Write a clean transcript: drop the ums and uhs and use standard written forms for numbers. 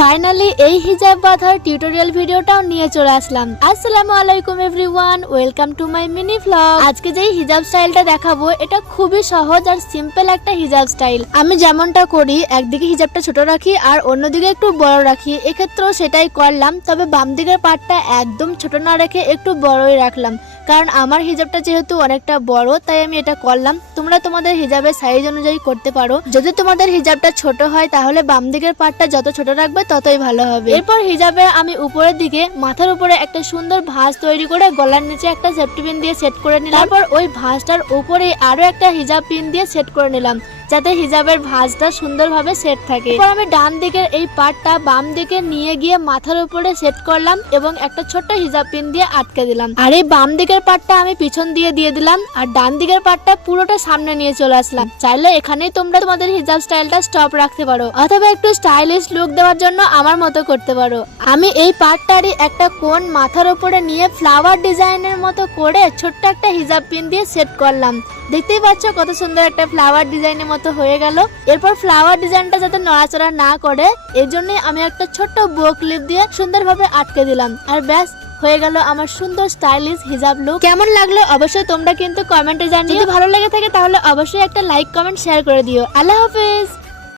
Finally এই হিজাব বাঁধার টিউটোরিয়াল ভিডিওটাও নিয়ে চলে আসলাম। আসসালামু আলাইকুম everyone, welcome to my mini vlog. আজকে যেই হিজাব স্টাইলটা দেখাবো এটা খুবই সহজ আর সিম্পল একটা হিজাব স্টাইল। আমি যেমনটা করি একদিকে হিজাবটা ছোট রাখি আর অন্যদিকে একটু বড় রাখি, এক্ষেত্রেও সেটাই করলাম। তবে বাম দিকের পার্টটা একদম ছোট না রেখে একটু বড়ই রাখলাম, কারণ আমার হিজাবটা যেহেতু অনেকটা বড় তাই আমি এটা করলাম। তোমরা তোমাদের হিজাবের সাইজ অনুযায়ী করতে পারো। যদি তোমাদের হিজাবটা ছোট হয় তাহলে বাম দিকের পার্টটা যত ছোট রাখবে ততই ভালো হবে। এরপর হিজাবে আমি উপরের দিকে মাথার উপরে একটা সুন্দর ভাঁজ তৈরি করে গলার নিচে একটা সেফটি পিন দিয়ে সেট করে নিলাম। তারপর ওই ভাঁজটার উপরে আরো একটা হিজাব পিন দিয়ে সেট করে নিলাম, যাতে হিজাবের ভাঁজটা সুন্দরভাবে সেট থাকে। এরপর আমি ডান দিকের এই পার্টটা বাম দিকে নিয়ে গিয়ে মাথার উপরে সেট করলাম এবং একটা ছোট্ট হিজাব পিন দিয়ে আটকে দিলাম। আর এই বাম দিকের পার্টটা আমি পিছন দিয়ে দিলাম আর ডান দিকের পার্টটা পুরোটা সামনে নিয়ে চলে আসলাম। চাইলে এখানেই তোমরা তোমাদের হিজাব স্টাইলটা স্টপ রাখতে পারো অথবা একটু স্টাইলিশ লুক দেওয়ার জন্য আমার মতো করতে পারো। আমি এই পার্টটারই একটা কোণ মাথার উপরে নিয়ে ফ্লাওয়ার ডিজাইনের মতো করে ছোট্ট একটা হিজাব পিন দিয়ে সেট করলাম। দেখতেই পাচ্ছ কত সুন্দর একটা ফ্লাওয়ার ডিজাইনের মতো হয়ে গেল। এরপর ফ্লাওয়ার ডিজাইনটা যাতে নড়াচড়া না করে এর জন্য আমি একটা ছোট্ট বো ক্লিপ দিয়ে সুন্দরভাবে আটকে দিলাম। আর ব্যাস হয়ে গেল আমার সুন্দর স্টাইলিশ হিজাব লুক। কেমন লাগলো অবশ্যই তোমরা কিন্তু কমেন্টে জানিও। যদি ভালো লেগে থাকে তাহলে অবশ্যই একটা লাইক কমেন্ট শেয়ার করে দিও। আল্লাহ হাফেজ।